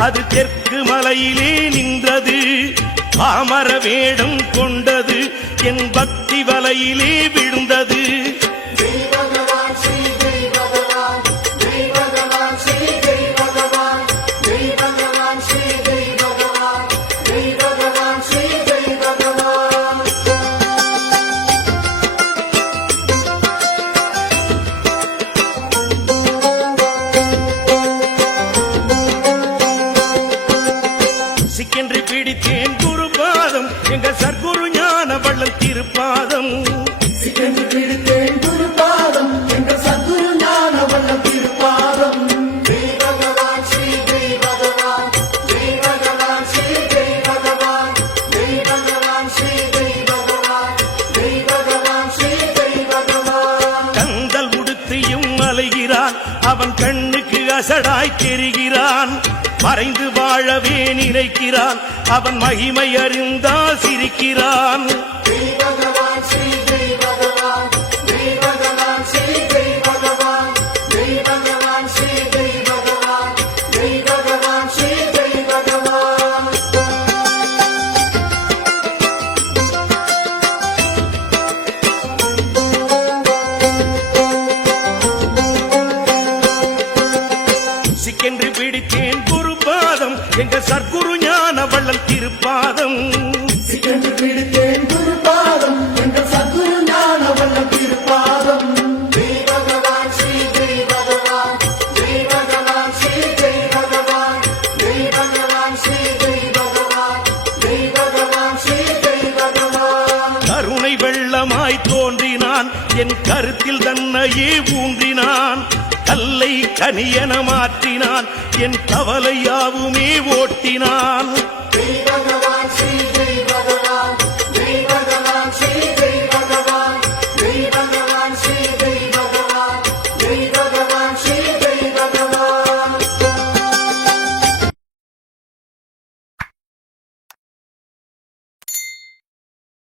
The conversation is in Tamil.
அது தெற்கு மலையிலே நின்றது. பாமர வேடம் கொண்டது என் பக்தி வலையிலே விழுந்தது. சிக்கென்று பிடித்தேன் குரு பாதம் எங்கள் சர்க்குரு ஞான வள்ளல் திருப்பாதம். சிக்கென்று பிடித்தேன் குருபாதம். எங்கள் சத்குரு ஞான வல்ல திருப்பாதம். அவன் கண்ணுக்கு அசடாய் தெரிகிறான். மறைந்து வாழவே நினைக்கிறான். அவன் மகிமை அறிந்தால் சிரிக்கிறான். சிக்கென்று பிடித்தேன் குரு பாதம் எங்கள் சர்க்குரு ஞான வள்ளல் திருப்பாதம். சிக்கென்று பிடித்தேன் குருபாதம். கருணை வெள்ளமாய் தோன்றினான். என் கருத்தில் தன்னையே ஊன்றினான். கல்லை கனியன மாற்றினான். என் கவலையாவுமே ஓட்டினான்.